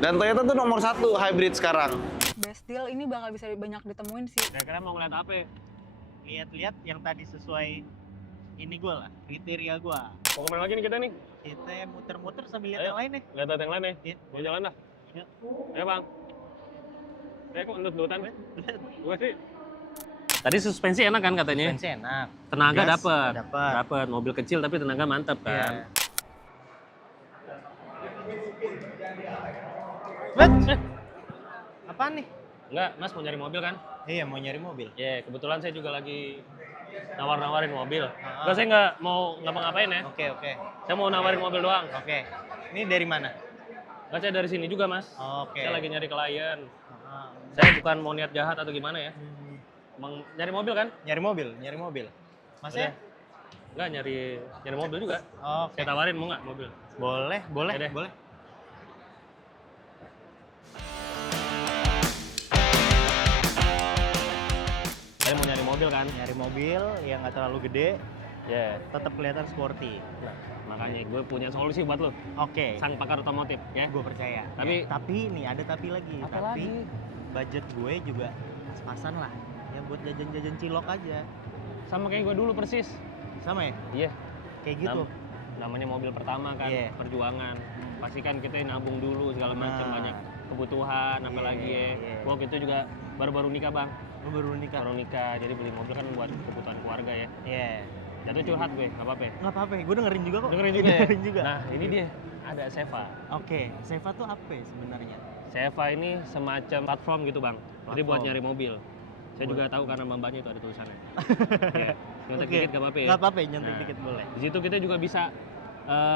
Dan Toyota tuh nomor 1 hybrid sekarang. Best deal ini bakal bisa banyak ditemuin sih. Kira-kira mau ngeliat apa? Lihat-lihat yang tadi sesuai ini gue lah, kriteria gue. Mau kemana lagi nih kita nih? Kita muter-muter sambil lihat Ayo. yang lain nih. Lihat yang lain nih. Iya. Mau jalan dah. Iya. Ayo bang. Kok endut-endutan? Gue sih. Tadi suspensi enak kan katanya? Suspensi enak. Tenaga Gas dapet. dapet. Dapet. Mobil kecil tapi tenaga mantep kan? Iya. Bet! Apaan nih? Enggak, Mas mau nyari mobil kan? Iya, mau nyari mobil. Ya, kebetulan saya juga lagi nawar-nawarin mobil. Ah. Enggak, saya nggak mau ngapa-ngapain ya. Oke, oke. Saya mau nawarin mobil doang. Oke. Ini dari mana? Nggak, saya dari sini juga, Mas. Oke. Saya lagi nyari klien. Ah. Saya bukan mau niat jahat atau gimana ya. Emang nyari mobil kan? Nyari mobil. Masnya? Enggak, nyari mobil juga. Oke. Saya tawarin, mau nggak mobil? Boleh, boleh, Ya deh. boleh. Saya mau nyari mobil kan? Nyari mobil yang nggak terlalu gede, Ya. tetap kelihatan sporty. Nah, makanya gue punya solusi buat lo. Oke. Sang pakar otomotif, ya. Gue percaya. Tapi- tapi nih ada tapi lagi. Budget gue juga pas-pasan lah. Ya buat jajan-jajan cilok aja. Sama kayak gue dulu persis. Sama ya? Iya. Kayak gitu. Namanya mobil pertama kan, Iya. perjuangan. Pasti kan kita nabung dulu segala macam, Nah. banyak kebutuhan, apalagi ya. Iya. Waktu itu juga baru-baru nikah bang, Lu baru nikah. baru nikah, jadi beli mobil kan buat kebutuhan keluarga ya. Iya. Jatuh curhat gue, nggak apa-apa. Nggak apa-apa, gue dengerin juga kok. Dengerin juga ya? Dengerin juga. Nah ini dia, ada Seva. Oke, Seva tuh apa ya sebenarnya? Seva ini semacam platform gitu bang, jadi buat Platform. nyari mobil. Saya juga tahu karena mbaknya itu ada tulisannya. Ya. Nyontek Oke. dikit nggak apa-apa ya. Nggak apa-apa, nyontek Nah, dikit boleh. Di situ kita juga bisa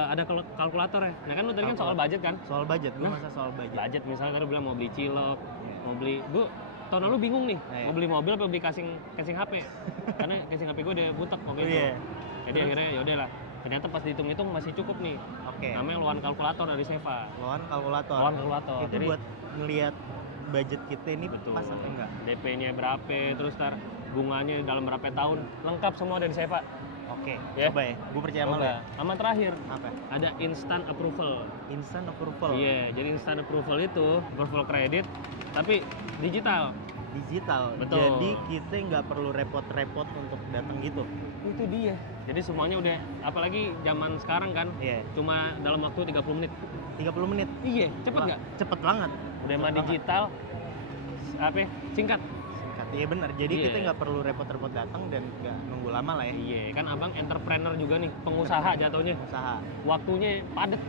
ada kalkulator ya. Nah kan lu tadi kan soal budget kan? Soal budget, gue Nah, masa soal budget. Budget misalnya tadi bilang mau beli cilok, Iya. mau beli, gue tahun lalu bingung nih, Iya. mau beli mobil apa beli casing HP, karena casing HP gue udah butek waktu itu. Iya. Jadi akhirnya ya udahlah, ternyata pas dihitung-hitung masih cukup nih. Oke. Namanya luan kalkulator dari Seva. Loan kalkulator. Luan kalkulator. Itu Jadi buat ngelihat budget kita ini betul. pas apa enggak? DP-nya berapa, terus ntar bunganya dalam berapa tahun, lengkap semua dari Seva. Oke, Ya. coba ya. Gue percaya sama lo ya. Sama terakhir Apa? ada instant approval. Instant approval. Iya, jadi instant approval itu approval kredit, tapi digital. Digital. Betul. Jadi kita nggak perlu repot-repot untuk datang gitu. Itu dia. Jadi semuanya udah, apalagi zaman sekarang kan, Iya. cuma dalam waktu 30 menit. 30 menit. Iya, cepet Wah, nggak? Cepet banget. Udah mah Cepet banget. digital, apa ya, singkat. Singkat. Iya benar. Jadi Iya. kita nggak perlu repot-repot datang dan nggak nunggu lama lah ya. Iya, kan abang entrepreneur juga nih, pengusaha jatuhnya. Usaha. Waktunya padet,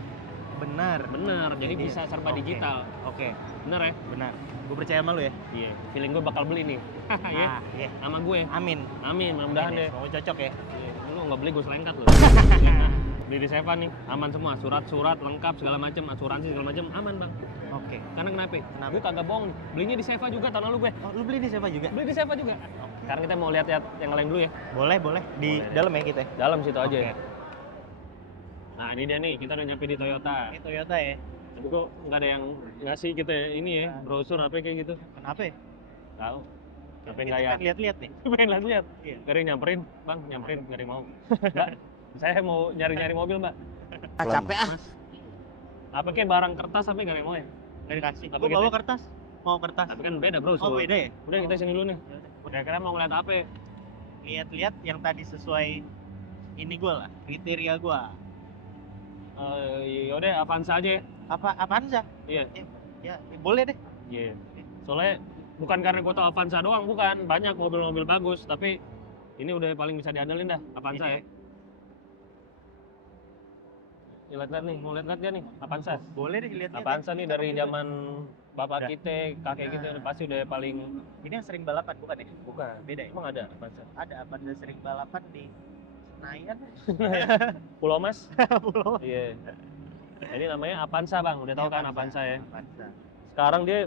Benar. bener, jadi Iya. bisa serba Oke. digital. Oke, Bener ya? benar. Gue percaya sama lu ya. Iya, feeling gue bakal beli nih. Ya, Ah, iya. sama gue. Amin. Amin, mudah-mudahan Amin ya. deh. Semoga cocok ya. Iya, lu nggak beli gue selengkat loh. Beli di Seva nih, aman semua, surat-surat lengkap segala macam, asuransi segala macam aman bang. Oke. Karena kenapa? Kenapa? Gue kagak bohong nih, belinya di Seva juga tahun lalu gue. Oh, lu beli di Seva juga? Beli di Seva juga. Sekarang kita mau lihat yang lain dulu ya. Boleh, boleh. Di Boleh deh. dalam ya kita. Dalam situ aja. Oke. Ya. Nah ini dia nih, kita udah nyampe di Toyota. Ini Toyota ya. Tapi kok nggak ada yang ngasih kita ini ya, brosur apa kayak gitu. Kenapa ya? Tahu. Tapi Kita nggak ya? pengen lihat-lihat nih. Pengen lihat. Iya. Gak ada yang nyamperin, bang nyamperin, gak ada yang mau. Mbak, saya mau nyari-nyari mobil mbak. Capek ah. Mas. Apa kayak barang kertas apa nggak ada yang mau ya? Nggak dikasih. Apa Gua gitu bawa ya? kertas. Mau kertas. Tapi kan beda bro. Oh, beda ya? Udah kita sini dulu nih. Yaudah. Kira-kira mau ngeliat apa ya? Lihat-lihat yang tadi sesuai ini gua lah, kriteria gua. Yaudah Avanza aja ya. Apaan sih? Iya. Ya, boleh deh. Iya. Soalnya bukan karena gue tau Avanza doang, bukan. Banyak mobil-mobil bagus, tapi ini udah paling bisa diandalin dah, Avanza Ini. ya. Lihat-lihat nih, mau lihat-lihat gak nih Avanza? Boleh deh lihat. Avanza nih dari zaman bapak Udah. kita, kakek kita Nah. pasti udah paling. Ini yang sering balapan bukan ya? Bukan. Beda ya? Emang ada Avanza? Ada Avanza sering balapan di Senayan. Pulau Mas? Pulau. Iya. Ini namanya Avanza bang, udah tau kan Avanza ya. Avanza. Sekarang dia,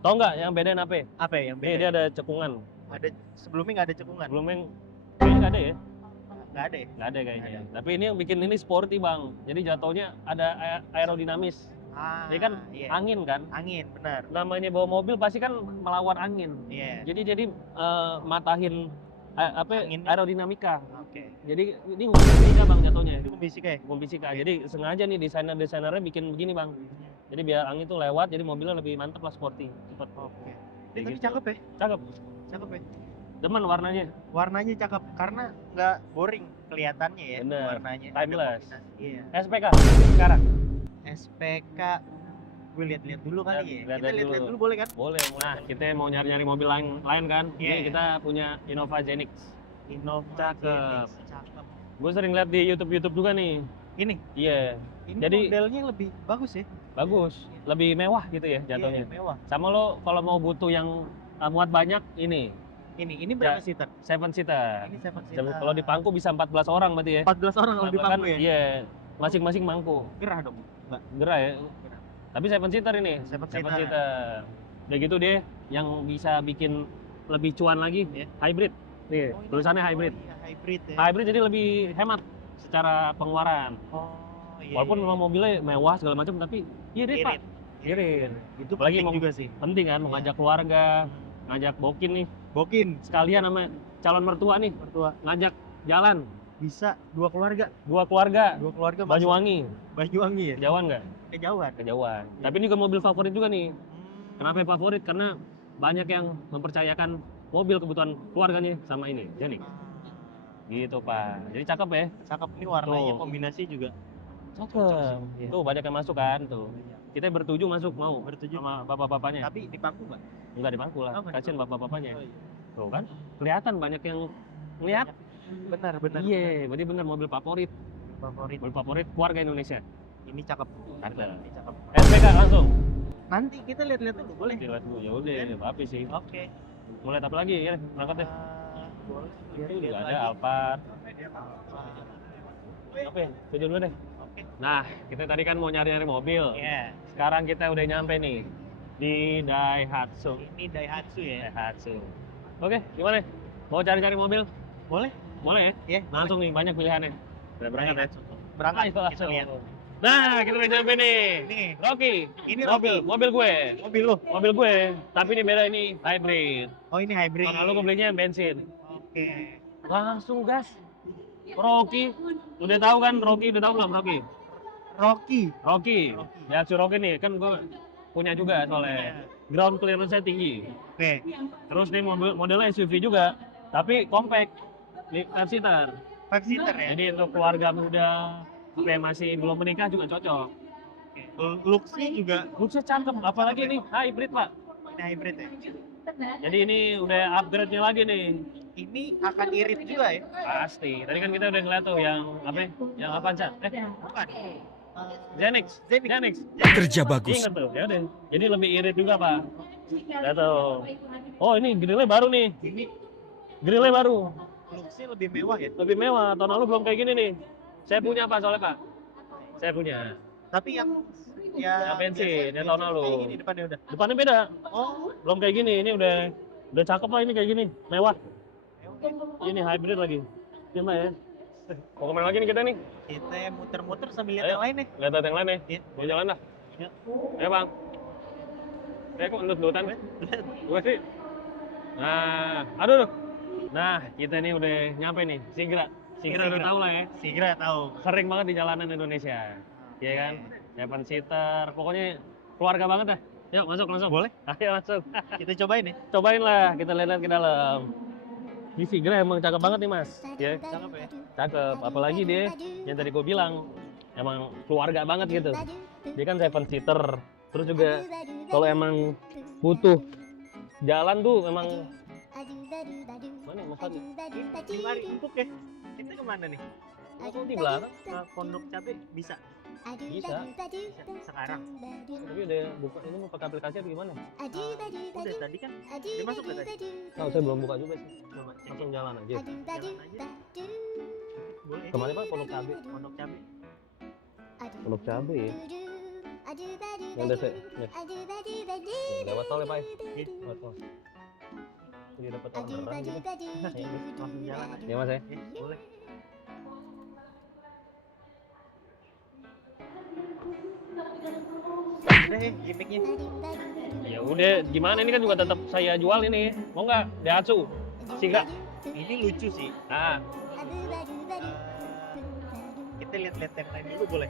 tau nggak yang bedain apa? Apa ya yang Nih beda? dia ada cekungan. Ada sebelumnya nggak ada cekungan. Sebelumnya kayaknya nggak ada ya? Nggak ada ya? Nggak ada kayaknya. Nggak Tapi ini yang bikin ini sporty bang. Jadi jatuhnya ada aerodinamis. Ah, Ini kan iya. angin kan. Angin, benar. Namanya bawa mobil pasti kan melawan angin. Iya. Jadi matahin Anginnya. aerodinamika. Oke. Jadi ini hukum fisika bang jatuhnya. Itu fisika ya? Hukum fisika. Jadi sengaja nih desainer-desainernya bikin begini bang. Jadi biar angin tuh lewat, jadi mobilnya lebih mantep lah, sporty, cepet. Oke. Kayak Tapi gitu. cakep ya, Cakep. cakep ya. Demen warnanya. Warnanya cakep karena nggak boring kelihatannya ya. Bener. Warnanya. Ada Timeless. kombinasi. Iya. SPK sekarang. SPK gue lihat-lihat dulu kali ya. Lihat-lihat Kita lihat-lihat dulu. dulu boleh kan? Boleh. Nah, kita mau nyari-nyari mobil lain kan. Iya. Ini kita punya Innova Zenix. Innova Cakep. Zenix, cakep. Gue sering lihat di YouTube juga nih. Ini, Iya, ini Jadi- modelnya lebih bagus ya. bagus. Lebih mewah gitu ya jatuhnya. Iya, mewah. Sama lo kalau mau butuh yang muat banyak ini Ini berapa seater? 7 seater. Ini 7 seater. Kalau di pangku bisa 14 orang berarti ya. 14 orang kalau di Kan, pangku ya. Iya, masing-masing mangku. Gerah dong, Mbak. Gerah ya. Gerah. Tapi 7 seater ini. 7 7 seater. seater. Udah gitu deh yang bisa bikin lebih cuan lagi Iya. hybrid. Nih, Oh, ini- tulisannya hybrid. Oh, iya, hybrid ya. Hybrid jadi lebih hemat secara pengeluaran. Oh, iya. Walaupun iya. memang mobilnya mewah segala macam tapi irit, Pak. Irit. Irit. Itu Apalagi penting mau- juga sih. Penting kan mau Iya. ngajak keluarga, ngajak bokin nih. Bokin Sekalian sama calon mertua nih, mertua ngajak jalan. bisa dua keluarga Dua keluarga masuk. Banyuwangi. Banyuwangi ya. Kejauhan nggak? Kejauhan. Kejauhan. Tapi ini juga mobil favorit juga nih. Kenapa favorit? Karena banyak yang mempercayakan mobil kebutuhan keluarganya sama ini, Zenix. Gitu, Pak. Jadi cakep ya? Cakep nih warnanya, Tuh. kombinasi juga. Cakep. Iya. Tuh banyak yang masuk kan tuh. Kita bertuju masuk mau Bertujuh. sama bapak-bapaknya. Tapi di pangku nggak? Enggak di bangku lah. Oh, nggak di Kasian bapak-bapaknya. Oh, iya. Tuh kan? Kelihatan banyak yang ngeliat. Benar, benar. Iya, berarti benar mobil favorit. Favorit. Mobil favorit keluarga Indonesia. Ini cakep. Cakep. Ini cakep. SPK langsung. Nanti kita lihat-lihat dulu, boleh? Lihat dulu. Ya udah, apa sih? Oke. Mulai apa lagi ya? Berangkat deh. Boleh. Itu juga Lihat ada lagi. Alphard. Oke, tujuh dulu deh. Oke. Nah, kita tadi kan mau nyari-nyari mobil. Iya. Sekarang kita udah nyampe nih di Daihatsu. Ini Daihatsu ya. Daihatsu. Oke, gimana? Mau cari-cari mobil? Boleh? Boleh ya? Iya. Langsung nih, banyak pilihannya. Udah berangkat ya? Berangkat. Ayo Kita langsung. lihat. Nah, kita udah nyampe nih. Nih. Rocky. Ini mobil gue. Mobil lo. Mobil gue. Tapi ini beda ini hybrid. Oh, ini hybrid. Kalau gue belinya bensin. Oke. Langsung gas. Rocky. Udah tahu kan Rocky? Udah tahu belum Rocky? Rocky. Rocky. Daihatsu Rocky nih kan gue punya juga soalnya. Ground clearance-nya tinggi. Oke. Terus nih modelnya SUV juga, tapi compact. 5 seater. 5 seater ya. Jadi untuk keluarga muda yang masih belum menikah juga cocok. Looks-nya juga Looks-nya cakep, apalagi nih hybrid, Pak. ini hybrid ya. Jadi ini udah upgrade-nya lagi nih. Ini akan irit juga ya. Pasti. Tadi kan kita udah ngeliat tuh yang apa? Yang Avanza. Bukan. Zenix. Zenix. Kerja bagus. Ingat tuh, ya udah. Jadi lebih irit juga, Pak. Udah tuh. Oh, ini grillnya baru nih. Ini Grillnya baru. looks-nya lebih mewah ya. Lebih mewah. Tahun lalu belum kayak gini nih. Saya punya, Pak, soalnya, Pak. Saya punya. Tapi yang Yang bensin, yang tahun lalu. Kayak gini depannya udah. Depannya beda. Oh, Belum kayak gini. Ini udah cakep lah ini kayak gini. Mewah. Ini hybrid lagi. Gimana ya? Mau kemana lagi nih kita nih? kita muter-muter sambil lihat Ayo. yang lain nih. Lihat yang lain nih. Iya. Mau jalan dah. Ya. Ayo, Bang. Kok ndut-ndutan? Gue sih. Nah, aduh. Nah, kita nih udah nyampe nih. Sigra udah Sigra. tahu lah ya. Sigra tahu. Sering banget di jalanan Indonesia. Iya kan? 7 seater. Pokoknya keluarga banget dah. Yuk, masuk langsung. Boleh? Ayo masuk. Kita cobain ya. Cobain lah, kita lihat ke dalam. Ini Sigra emang cakep banget nih, Mas. Ya, Cakep ya. cakep. Apalagi dia yang tadi gue bilang, emang keluarga banget gitu. Dia kan 7 seater. Terus juga kalau emang butuh jalan tuh emang mana Mas Fadli? Di mari empuk ya. Kita kemana nih? Kok di belakang? Ke Pondok Cabe bisa. Bisa. Sekarang. Tapi udah buka, ini mau pakai aplikasi apa gimana? Udah tadi kan. Dia masuk nggak tadi? Tahu saya belum buka juga sih. Coba cek. Langsung jalan aja. Jalan aja. Boleh. Kemana Pak? Pondok Cabe. Pondok Cabe. Pondok Cabe ya. Yang udah saya ya. Lewat tol ya Pak. Iya. Lewat tol. Jadi dapat orderan gitu. Ya, langsung jalan aja. Ya Mas ya. Boleh. Udah ya, gimmicknya. Ya udah, gimana ini kan juga tetap saya jual ini. Mau nggak? Daihatsu. Sigra. Ini lucu sih. Nah, Kita lihat-lihat yang lain dulu boleh.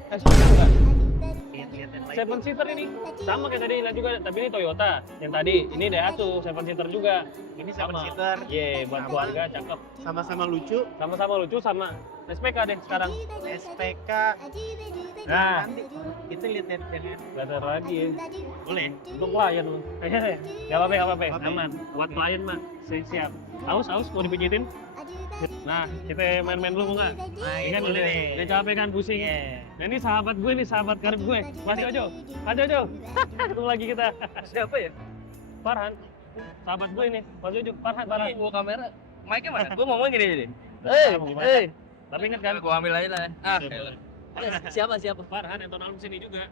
Lihat-lihat yang lain. Seven seater ini sama kayak tadi lihat juga, tapi ini Toyota. Yang tadi ini Daihatsu seven seater juga. Ini seven Sama. seater. Iya, buat keluarga cakep. Sama-sama lucu. Sama-sama lucu sama SPK deh sekarang. SPK. Nah, Nanti kita lihat-lihat yang lain. lihat lagi ya. Boleh. Untuk klien lu. Gak apa-apa, Oke. aman. Buat klien mah siap. Aus mau dipijitin? Nah, kita main-main dulu mau nggak? Nah, Ini kan boleh udah, deh. udah capek kan pusing. Iya. Nah ini sahabat gue nih, sahabat karib gue. Mas Jojo. Mas Jojo. Ketemu lagi kita. Siapa ya? Farhan. Sahabat gue ini. Mas Jojo. Farhan. Bawa kamera. Mic-nya mana? Gue ngomong gini jadi. Gimana? Tapi ingat kan? Gue ambil aja lah. Ah, siapa? Farhan yang tahun lalu sini juga.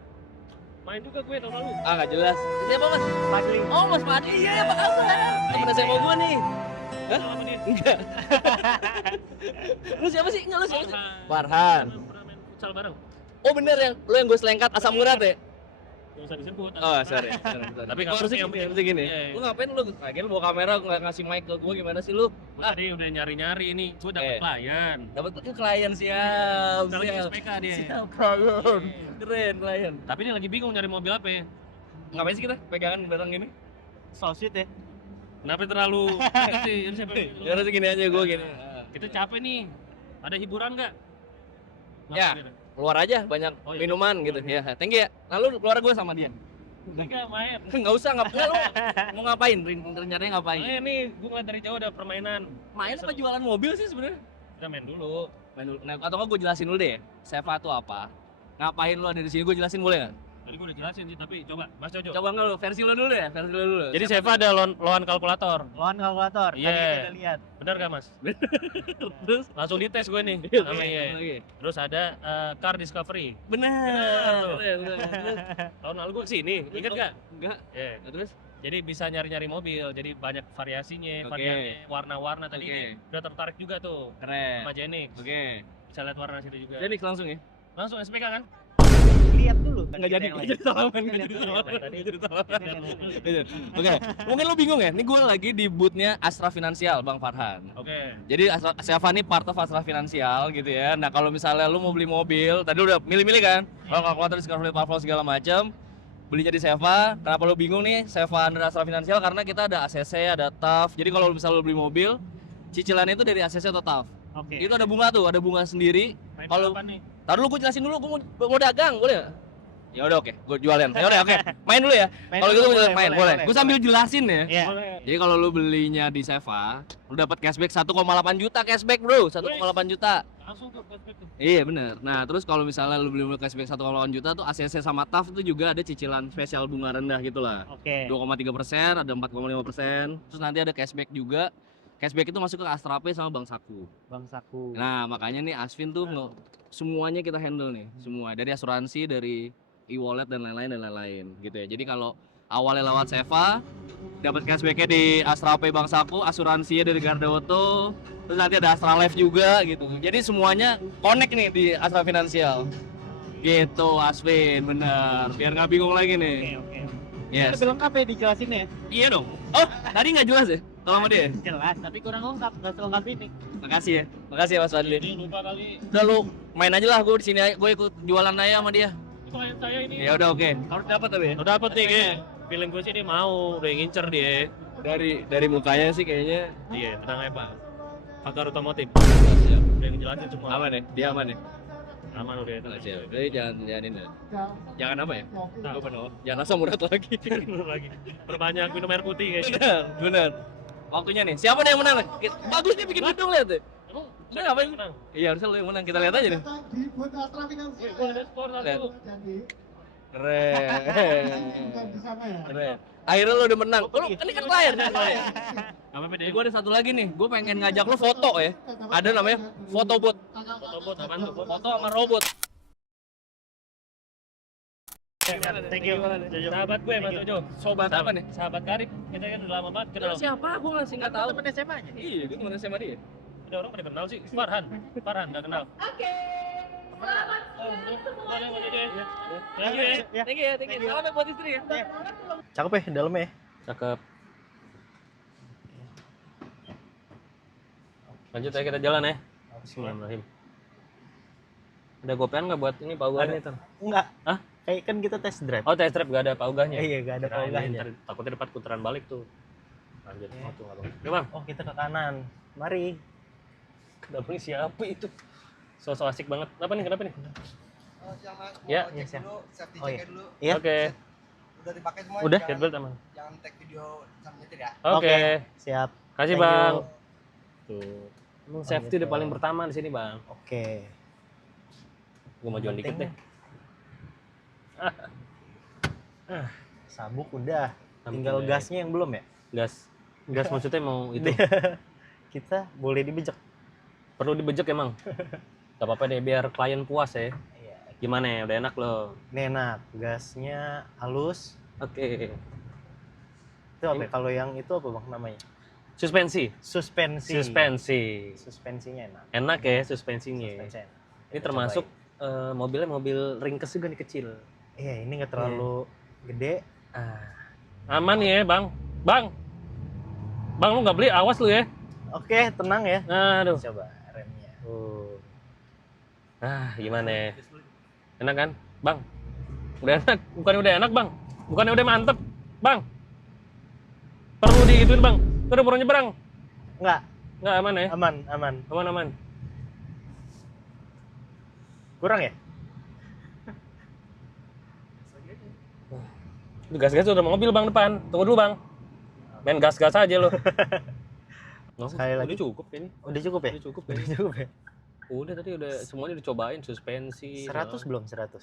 Main juga gue tahun lalu. Ah, nggak jelas. Siapa mas? Fadli. Oh, Mas Fadli. Iya, Pak Alsa. Temen SMA gue nih. Hah? Sama dia. Enggak. Lu siapa sih? Enggak, lu siapa sih? Farhan. Farhan. Pernah main futsal bareng. Oh bener yang gue selengkat asam urat ya? Gak usah disebut. Oh sorry. Tapi Gua harusnya yang gini. Iya. Lu ngapain lu? Lagian bawa kamera nggak ngasih mic ke gue gimana sih lu? Gue tadi udah nyari-nyari ini. Gue dapet klien. Dapat ke klien siap. Kita lagi Siap. SPK dia. Siap klien. Keren klien. Tapi ini lagi bingung nyari mobil apa ya? Ngapain sih kita pegangan bareng gini? So sweet ya. Kenapa terlalu deket sih? Ini siapa? Ya harus gini aja gue gini. Kita capek nih. Ada hiburan nggak? Ya. Keluar aja banyak Oh, iya. minuman gitu ya. Thank you ya. Lalu keluar gue sama dia. Enggak main. Nggak usah ngapain lu mau ngapain? Rencananya ngapain? Soalnya nih, gue ngeliat dari jauh ada permainan. Main apa jualan mobil sih sebenarnya? Kita main dulu. Main dulu. Nah, atau nggak gue jelasin dulu deh. Seva itu apa? Ngapain lu ada di sini? Gue jelasin boleh nggak? Tadi gue udah jelasin sih, tapi coba Mas Jojo. Coba nggak lu versi lu dulu deh, versi lu dulu. Jadi Seva ada loan kalkulator. Loan kalkulator. Iya. Tadi kita udah lihat. Benar gak Mas? Terus Langsung dites gue nih. Oke, Namanya. oke. Terus ada Car Discovery. Bener. Bener. Bener. Terus Tahun lalu gue kesini, inget gak? enggak. Iya. Terus Jadi bisa nyari-nyari mobil, jadi banyak variasinya, Oke. variannya, warna-warna tadi. Oke. Udah tertarik juga tuh keren. sama Genix. Oke. Bisa lihat warna situ juga. Jadi langsung ya. Langsung SPK kan? Lihat dulu. Enggak jadi. Yang lain. Jadi salaman. Lihat Jadi dulu yang salaman. lain. Jadi salaman. Lihat yang lain. Oke. Mungkin lu bingung ya. Ini gue lagi di boothnya Astra Finansial, Bang Farhan. Oke. Jadi Seva ini part of Astra Finansial gitu ya. Nah kalau misalnya lu mau beli mobil, tadi lu udah milih-milih kan? Kalau kalkulator, Discovery, Powerful segala macam, belinya di Seva. Kenapa lu bingung nih? Seva under Astra Finansial karena kita ada ACC, ada TAF. Jadi kalau misalnya lu beli mobil, cicilannya itu dari ACC atau TAF. Oke. Itu ada bunga tuh, ada bunga sendiri. Main Kalau- apa nih? Taruh dulu gue jelasin dulu, gue mau dagang, boleh nggak? Ya udah oke, gue jualin. Ya udah oke, main dulu ya. Kalau gitu gue main, boleh. Gue sambil jelasin ya. Iya. Jadi kalau lu belinya di Seva, lu dapat cashback 1,8 juta cashback bro, 1,8 juta. Langsung tuh cashback tuh. Iya bener. Nah terus kalau misalnya lu beli cashback 1,8 juta tuh ACC sama TAF itu juga ada cicilan spesial bunga rendah gitu lah. Oke. 2,3%, ada 4,5%. Terus nanti ada cashback juga. Cashback itu masuk ke Astra Pay sama Bank Saku. Bang Saku. Nah makanya nih Asvin tuh semuanya kita handle nih, semua dari asuransi, dari e-wallet dan lain-lain gitu ya. Jadi kalau awalnya lewat Seva, dapat cashbacknya di Astra Pay Bank Saku, asuransinya dari Garda Auto, terus nanti ada Astra Life juga gitu. Jadi semuanya connect nih di Astra Finansial. Gitu Asvin, bener. Biar nggak bingung lagi nih. Oke. Yes. Lebih lengkap ya dijelasin ya. Iya dong. Oh, tadi nggak jelas ya? Kalau sama dia. Jelas, tapi kurang lengkap. Gak selengkap ini. Makasih ya. Makasih ya Mas Fadli. Ini lupa kali. Udah lu main aja lah, gue di sini gue ikut jualan aja sama dia. Itu klien saya ini. Ya udah oke. Harus dapat tapi ya. Udah dapet nih kayaknya. Feeling gue sih dia mau, udah ngincer dia. Dari mukanya sih kayaknya Iya, tenang aja Pak. Fakar otomotif. siap. Udah ngejelasin semua. Aman ya? Dia aman ya? Aman udah. Oh, siap. Jadi jangan ini. Jangan apa ya? Nah. Lupa dong. Jangan asam urat lagi. lagi. Perbanyak minum air putih kayaknya. Benar, benar. Waktunya nih. Siapa nih yang menang? Bagus nih bikin gedung lihat deh. Emang Udah ngapain? menang? Iya harusnya lu yang menang. Kita lihat aja nih. Gue ada skor satu. Keren. Keren. Akhirnya lu udah menang. Lu ini kan klien. Gak apa-apa deh. Gue ada satu lagi nih. Gue pengen ngajak lu foto ya. Ada namanya Photobot. Foto-foto apaan tuh? Foto sama robot. Thank you. Sahabat gue Mas Jojo. Sobat apa nih? Sahabat karib. Kita kan udah lama banget kenal. Siapa? Gue masih nggak tahu. Temen SMA-nya. Iya, gue temen SMA dia. Ada orang pada kenal sih. Farhan nggak kenal. Oke. Selamat siang semua. Thank you ya. Thank you ya, thank you. Salam ya buat istri ya. Cakep ya dalamnya ya. Cakep. Lanjut ya kita jalan ya. Bismillahirrahmanirrahim. Ada gopean nggak buat ini paugahnya tuh? Enggak. Hah? Kayak kan kita test drive. Oh, test drive gak ada paugahnya? Iya, gak ada Kirain paugahnya. ntar takutnya dapat putaran balik tuh. Lanjut. Iya. Oh, tuh nggak Bang. Oke, Bang. Oh, kita ke kanan. Mari. Kenapa nih siapa itu? So asik banget. Kenapa nih? Kenapa nih? Siang Mas, Ya, mau ya, cek siang. dulu, safety Oh, check iya. dulu. Iya. Oke. Udah dipakai semua. Udah, jangan, seatbelt aman. jangan take video sambil nyetir ya. Oke. Siap. Kasih, Thank Bang. you. Tuh. Emang Oh, safety gitu. udah paling pertama di sini, Bang. Oke. Gua majuan dikit deh. Sabuk udah. Sabuk Tinggal udah. gasnya yang belum ya? Gas. Gas maksudnya mau itu. Kita boleh dibejek. Perlu dibejek emang. Gak apa-apa deh biar klien puas ya. Iya. Gimana ya? Udah enak loh. Ini enak. Gasnya halus. Oke. Itu apa ya? Kalau yang itu apa Bang namanya? Suspensi. Suspensi. Suspensi. Suspensinya enak. Enak ya suspensinya. Suspensi enak. Ini Kita termasuk cobain. mobilnya mobil ringkes juga nih kecil. Iya, ini nggak terlalu gede. Aman ya bang. Bang. Bang lu nggak beli awas lu ya. Oke, tenang ya. Aduh. Coba remnya. Gimana ya? Enak kan? Bang. Udah enak. Bukannya udah enak bang. Bukannya udah mantep. Bang. Perlu digituin bang. Itu udah baru nyebrang. Enggak, Nggak aman ya? aman, aman. Aman. Kurang ya? Itu gas-gas udah mobil bang depan. Tunggu dulu bang. Main gas-gas aja lo. Sekali lagi. Udah cukup ini. Udah cukup ya? Udah cukup Udah ya. cukup ya? Udah tadi udah semuanya dicobain suspensi. 100 belum 100?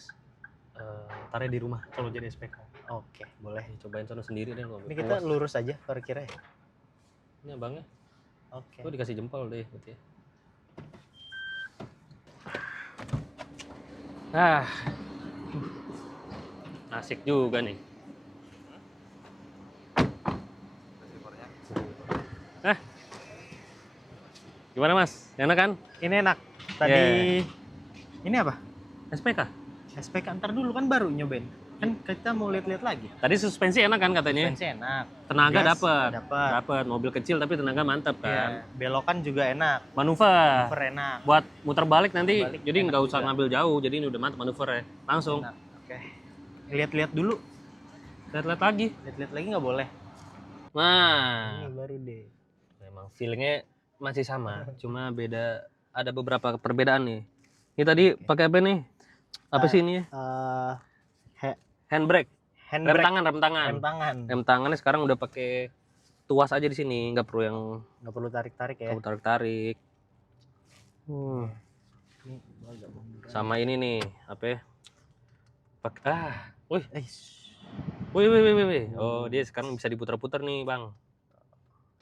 Taruh di rumah kalau jadi SPK. Oke, boleh. Cobain sono sendiri deh. Ini kita lurus aja parkirnya ya? Ini abangnya. Oke. Gue dikasih jempol deh gitu ya. Asik juga nih. Gimana mas? Enak kan? Ini enak. Tadi ini apa? SPK? SPK ntar dulu kan baru nyobain. Kan kita mau lihat-lihat lagi. Tadi suspensi enak kan katanya? Suspensi enak. Tenaga Gas dapat. dapat. Dapat mobil kecil tapi tenaga mantap kan. Iya, belokan juga enak. Manuver. Cover enak. Buat muter balik nanti Muter balik jadi enak nggak usah juga. ngambil jauh. Jadi ini udah mantap manuver ya. Langsung. Enak. Oke. Lihat-lihat dulu. Lihat-lihat lagi. Lihat-lihat lagi nggak boleh. Nah, Ini baru deh. memang feelingnya masih sama. Cuma beda. Ada beberapa perbedaan nih. Ini tadi pakai apa nih? Apa sih ini? Handbrake. Rem Handbrake. tangan, rem tangan. Rem tangan. Rem tangannya sekarang udah pakai tuas aja di sini, nggak perlu yang Nggak perlu tarik-tarik ya. tarik-tarik. Ini agak mundur. Sama ini nih, apa ya? Wih, Eh, wih. Oh, dia sekarang bisa diputar-putar nih, Bang.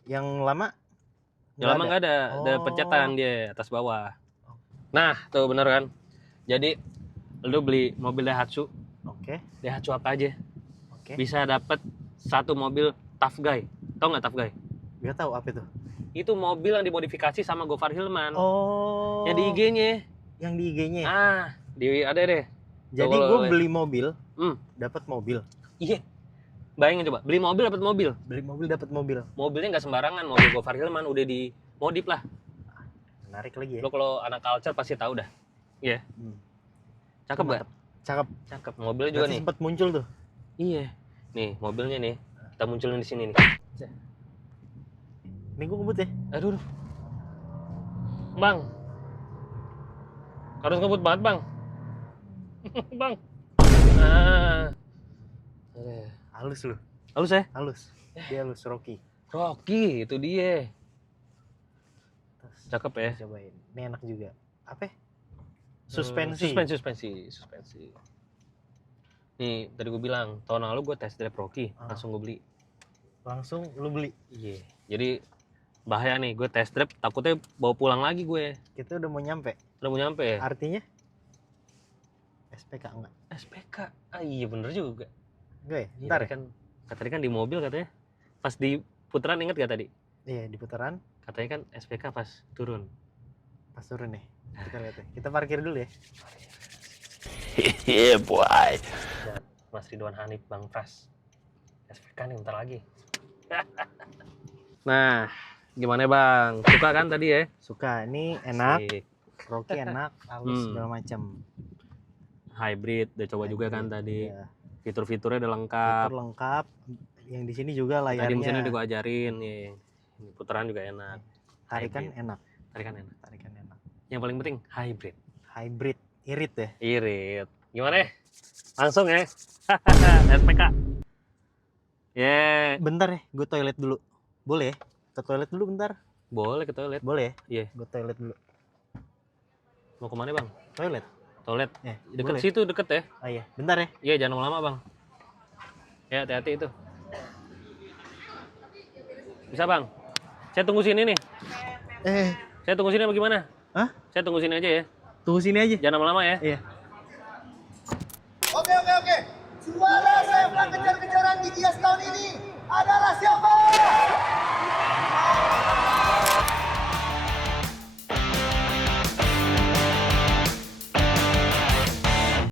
yang lama? Yang lama nggak ada Oh. pencetan dia atas bawah. Nah, tuh bener kan? Jadi lu beli mobil Daihatsu Oke. apa aja, Oke. bisa dapat satu mobil Tough Guy. Tahu nggak Tough Guy? Gak tahu apa itu. Itu mobil yang dimodifikasi sama Gofar Hilman. Oh. Yang di IG-nya. Yang di IG-nya. Ada deh. Jadi Coba gue lo lihat. beli mobil, Hmm. dapat mobil. Iya. Bayangin coba, beli mobil dapat mobil. Beli mobil dapat mobil. Mobilnya nggak sembarangan, mobil Gofar Hilman udah dimodif lah. Menarik lagi ya. Lo kalau anak culture pasti tahu dah. Iya. Hmm. Cakep Mantap. gak? Cakep. Cakep. Mobilnya juga Berarti nih. sempat muncul tuh. Iya. Nih, mobilnya nih. Kita munculin di sini nih. Ini gue ngebut ya. Aduh. Bang. Harus ngebut banget, Bang. Bang. Halus lu. Halus ya? Halus. Dia halus Rocky. Rocky, itu dia. Terus Cakep ya. cobain. Ini enak juga. Apa? Ya? Suspensi. Suspensi. Nih, tadi gue bilang, tahun lalu gue test drive Rocky, langsung gue beli. Langsung lu beli. Iya. Jadi bahaya nih, gue test drive takutnya bawa pulang lagi gue. Kita udah mau nyampe. Udah mau nyampe ya? Artinya SPK enggak? SPK. Iya bener juga. Enggak ya? Iya, Ntar ya? kan tadi kan di mobil katanya. Pas di putaran inget gak tadi? Iya, di putaran Katanya kan SPK pas turun. pas turun nih. Kita lihat ya. Kita parkir dulu ya. Iya boy. Mas Ridwan Hanif Bang Pras. SPK nih bentar lagi. Nah, gimana Bang? Suka kan tadi ya? Suka. Ini enak. Asik. Rocky enak, halus Hmm. segala macam. Hybrid, udah coba juga kan Hybrid, tadi. iya. Fitur-fiturnya udah lengkap. Fitur lengkap. Yang di sini juga Tadi layarnya. mesinnya udah gua ajarin nih. Ini putaran juga enak. Tarikan Hybrid. enak. Tarikan enak. Tarikan enak. Yang paling penting hybrid. Hybrid, irit ya. Irit. Gimana ya? Langsung ya. SPK. Yeah. Bentar ya, gue toilet dulu. Boleh? Ke toilet dulu bentar. Boleh ke toilet. Boleh ya? Iya. Gue toilet dulu. Mau kemana bang? Toilet? Toilet. Ya, Deket boleh. situ deket ya. Oh iya, bentar ya. Iya jangan lama-lama bang. Ya hati-hati itu. Bisa bang. Saya tunggu sini nih. Saya tunggu sini apa gimana? Hah? Saya tunggu sini aja ya. Tunggu sini aja. Jangan lama-lama ya. Iya. Oke. Juara saya kejar-kejaran di Gias tahun ini adalah siapa?